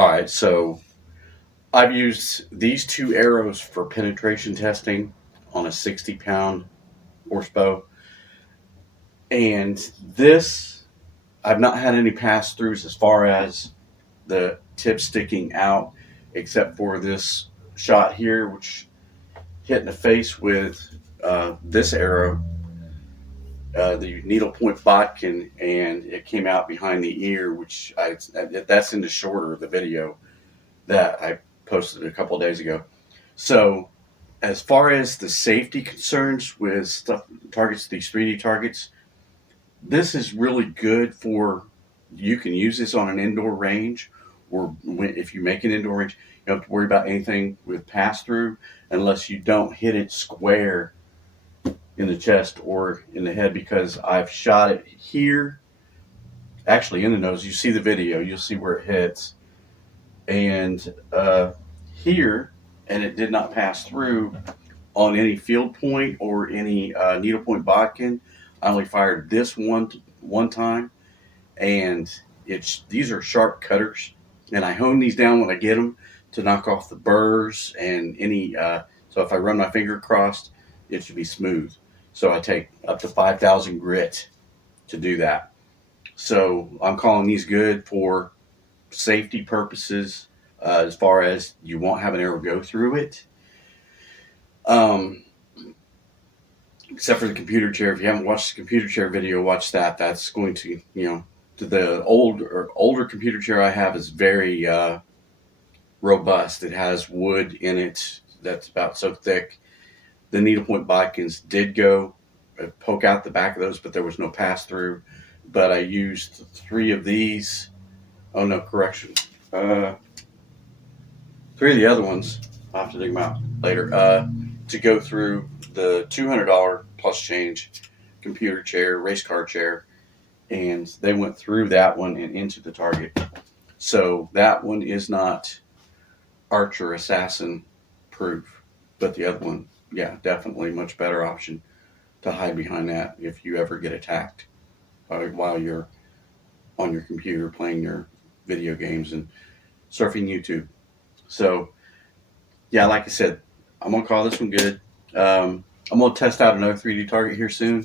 All right, so I've used these two arrows for penetration testing on a 60-pound horse bow, and this I've not had any pass throughs as far as the tip sticking out, except for this shot here, which hit in the face with this arrow, the needlepoint bodkin, and it came out behind the ear, which that's in the shorter of the video that I posted a couple of days ago. So as far as the safety concerns with stuff targets, these 3D targets, this is really good for, you can use this on an indoor range, or if you make an indoor range, you don't have to worry about anything with pass through unless you don't hit it square in the chest or in the head, because I've shot it here, actually in the nose. You see the video, you'll see where it hits, and here, and it did not pass through on any field point or any needlepoint bodkin. I only fired this one time, and these are sharp cutters, and I hone these down when I get them to knock off the burrs and any. So if I run my finger across, it should be smooth. So I take up to 5,000 grit to do that. So I'm calling these good for safety purposes, as far as you won't have an arrow go through it. Except for the computer chair. If you haven't watched the computer chair video, watch that. That's going to, the older computer chair I have is very robust. It has wood in it that's about so thick. The needlepoint bodkins did poke out the back of those, but there was no pass through. But I used 3 of these. Oh no, correction. 3 of the other ones, I'll have to dig them out later, to go through the $200 plus change computer chair, race car chair, and they went through that one and into the target. So that one is not Archer Assassin proof, but the other one, yeah, definitely much better option to hide behind that if you ever get attacked while you're on your computer playing your video games and surfing YouTube. So yeah, like I said, I'm gonna call this one good. I'm gonna test out another 3D target here soon.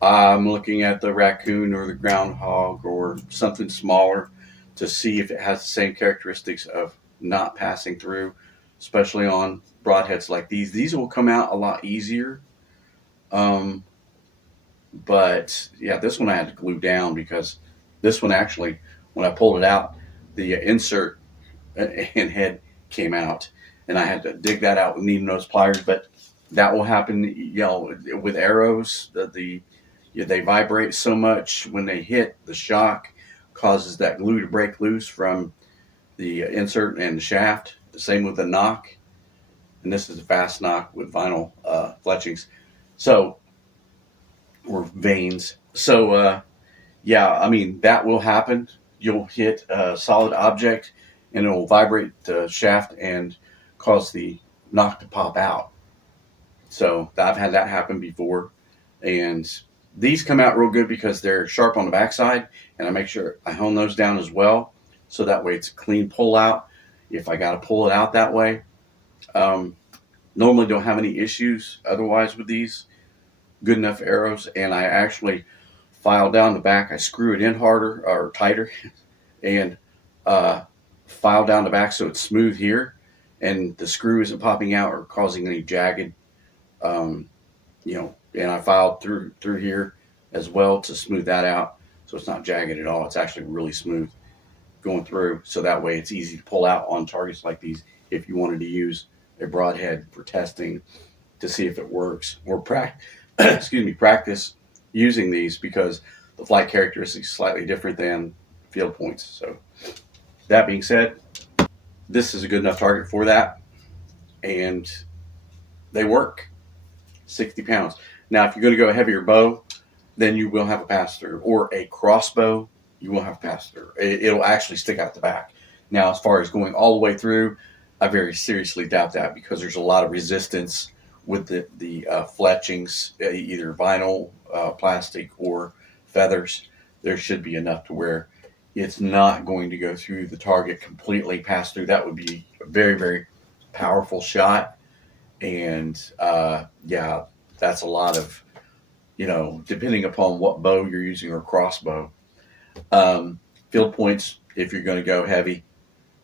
I'm looking at the raccoon or the groundhog or something smaller to see if it has the same characteristics of not passing through, especially on broadheads like these. These will come out a lot easier. But yeah, this one I had to glue down, because this one actually, when I pulled it out, the insert and head came out, and I had to dig that out with needle nose pliers. But that will happen, with arrows. They vibrate so much when they hit. The shock causes that glue to break loose from the insert and the shaft. The same with the knock, and this is a fast knock with vinyl fletchings, or vanes. So yeah, I mean, that will happen. You'll hit a solid object, and it will vibrate the shaft and cause the knock to pop out. So I've had that happen before, and these come out real good because they're sharp on the backside, and I make sure I hone those down as well, so that way it's a clean pull out if I got to pull it out that way. Normally don't have any issues otherwise with these. Good enough arrows, and I actually file down the back. I screw it in harder or tighter, and file down the back so it's smooth here, and the screw isn't popping out or causing any jagged. And I filed through here as well to smooth that out, so it's not jagged at all. It's actually really smooth going through, so that way it's easy to pull out on targets like these if you wanted to use a broadhead for testing to see if it works, or practice using these, because the flight characteristics are slightly different than field points. So that being said, this is a good enough target for that, and they work. 60 pounds. Now, if you're going to go a heavier bow, then you will have a pass through, or a crossbow, you will have a pass through. It'll actually stick out the back. Now, as far as going all the way through, I very seriously doubt that, because there's a lot of resistance with the fletchings, either vinyl, plastic, or feathers. There should be enough to where it's not going to go through the target completely, pass through. That would be a very, very powerful shot. And yeah, that's a lot of, depending upon what bow you're using or crossbow. Um, Field points if you're going to go heavy.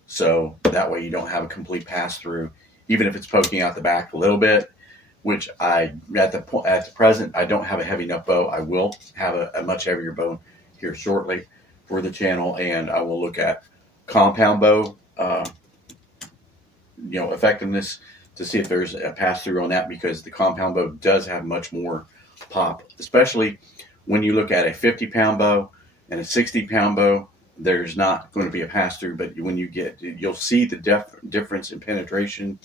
So that way you don't have a complete pass through, even if it's poking out the back a little bit. Which at the present I don't have a heavy enough bow. I will have a much heavier bow here shortly for the channel, and I will look at compound bow, effectiveness to see if there's a pass through on that, because the compound bow does have much more pop, especially when you look at a 50-pound bow and a 60-pound bow. There's not going to be a pass through, but when you'll see the difference in penetration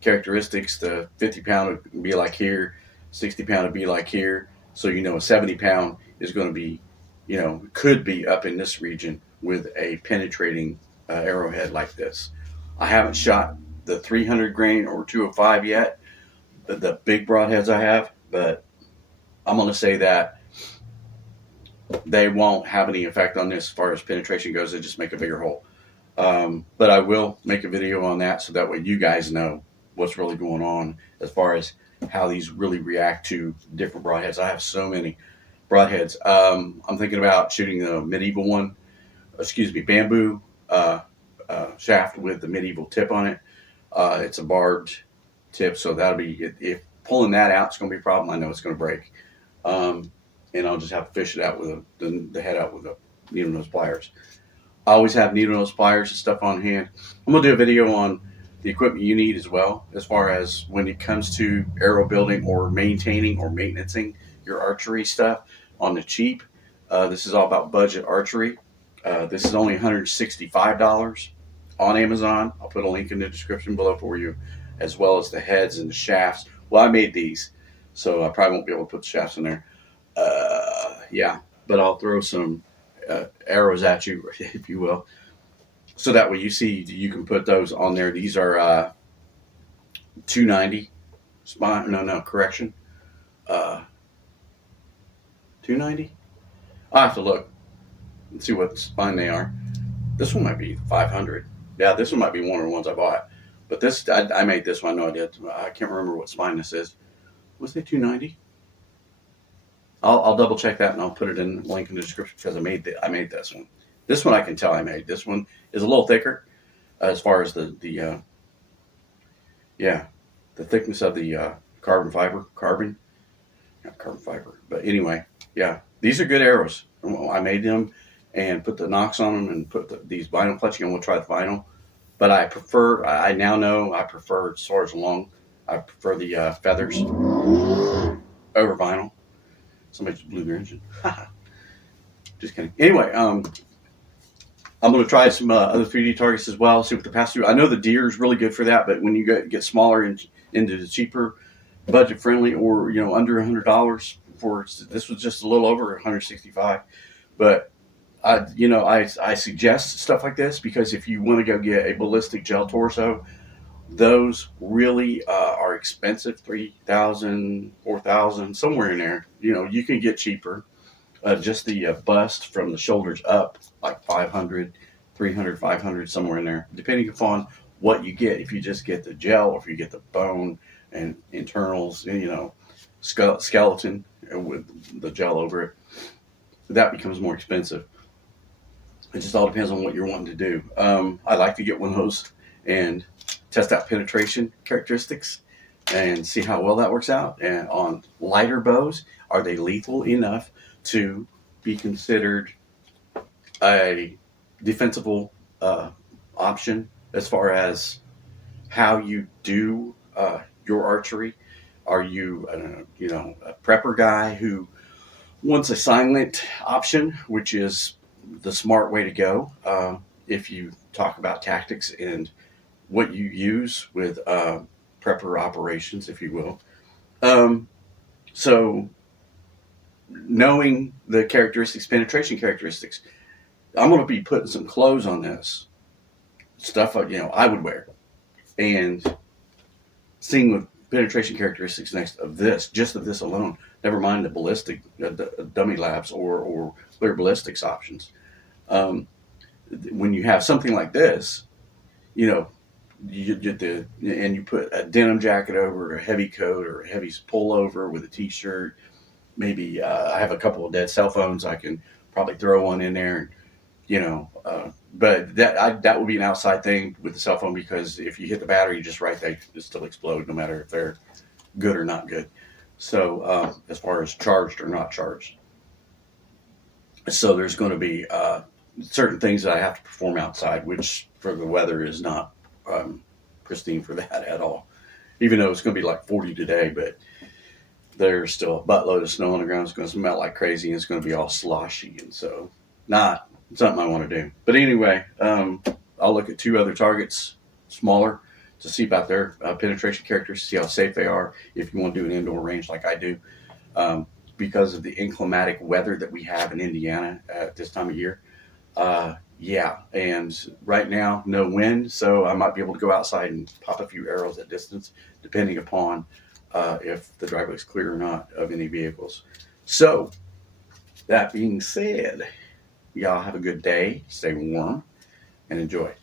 characteristics. The 50-pound would be like here, 60-pound would be like here. So a 70-pound is going to be, could be up in this region with a penetrating arrowhead like this. I haven't shot the 300 grain or 205 yet, the big broadheads I have, but I'm going to say that they won't have any effect on this as far as penetration goes. They just make a bigger hole. But I will make a video on that so that way you guys know what's really going on as far as how these really react to different broadheads. I have so many broadheads. I'm thinking about shooting the medieval one, bamboo shaft with the medieval tip on it. It's a barbed tip, so that'll be, if pulling that out, it's going to be a problem. I know it's going to break. And I'll just have to fish it out with the head out with a needle nose pliers. I always have needle nose pliers and stuff on hand. I'm going to do a video on the equipment you need as well, as far as when it comes to arrow building or maintaining or maintaining your archery stuff on the cheap. This is all about budget archery. This is only $165 on Amazon. I'll put a link in the description below for you, as well as the heads and the shafts. Well, I made these, so I probably won't be able to put the shafts in there. Yeah, but I'll throw some arrows at you, if you will, so that way you see you can put those on there. These are $290 spine. No, correction. 290. I have to look and see what spine they are. This one might be 500. Yeah, this one might be one of the ones I bought. But this, I made this one. I know I did. I can't remember what spine this is. Was it 290? I'll double check that and I'll put it in the link in the description, because I made this one. This one I can tell I made. This one is a little thicker as far as the thickness of the carbon fiber. Not carbon fiber, but anyway, yeah, these are good arrows. I made them and put the nocks on them and put these vinyl clutching on. We'll try the vinyl, but I now know I prefer, as far as long, I prefer the feathers over vinyl. Somebody just blew their engine. Just kidding. Anyway, I'm going to try some other 3D targets as well, see what the pass through. I know the deer is really good for that, but when you get smaller into the cheaper, budget friendly, or under $100 for, this was just a little over 165. But I suggest stuff like this, because if you want to go get a ballistic gel torso, those really are expensive, $3,000, $4,000, somewhere in there. You can get cheaper. Just the bust from the shoulders up, like 500, 300, 500, somewhere in there, depending upon what you get. If you just get the gel, or if you get the bone and internals, skeleton with the gel over it, that becomes more expensive. It just all depends on what you're wanting to do. I like to get one of those and test out penetration characteristics and see how well that works out. And on lighter bows, are they lethal enough to be considered a defensible option as far as how you do your archery? Are you, a prepper guy who wants a silent option, which is the smart way to go if you talk about tactics and what you use with prepper operations, if you will. So knowing the penetration characteristics, I'm going to be putting some clothes on this stuff, I would wear, and seeing what penetration characteristics of this alone. Never mind the ballistic dummy labs or clear ballistics options. when you have something like this, you know, you get and you put a denim jacket over a heavy coat or a heavy pullover with a t-shirt. Maybe I have a couple of dead cell phones. I can probably throw one in there, and but that would be an outside thing with the cell phone, because if you hit the battery just right, they still explode no matter if they're good or not good. So as far as charged or not charged, so there's going to be certain things that I have to perform outside, which for the weather is not pristine for that at all. Even though it's going to be like 40 today, but there's still a buttload of snow on the ground. It's going to smell like crazy, and it's going to be all sloshy, and so not something I want to do. But anyway, I'll look at two other targets, smaller, to see about their penetration characteristics, see how safe they are. If you want to do an indoor range like I do, because of the inclimatic weather that we have in Indiana at this time of year. Yeah, and right now, no wind, so I might be able to go outside and pop a few arrows at distance, depending upon if the driveway is clear or not of any vehicles. So, that being said, y'all have a good day, stay warm, and enjoy.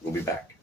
We'll be back.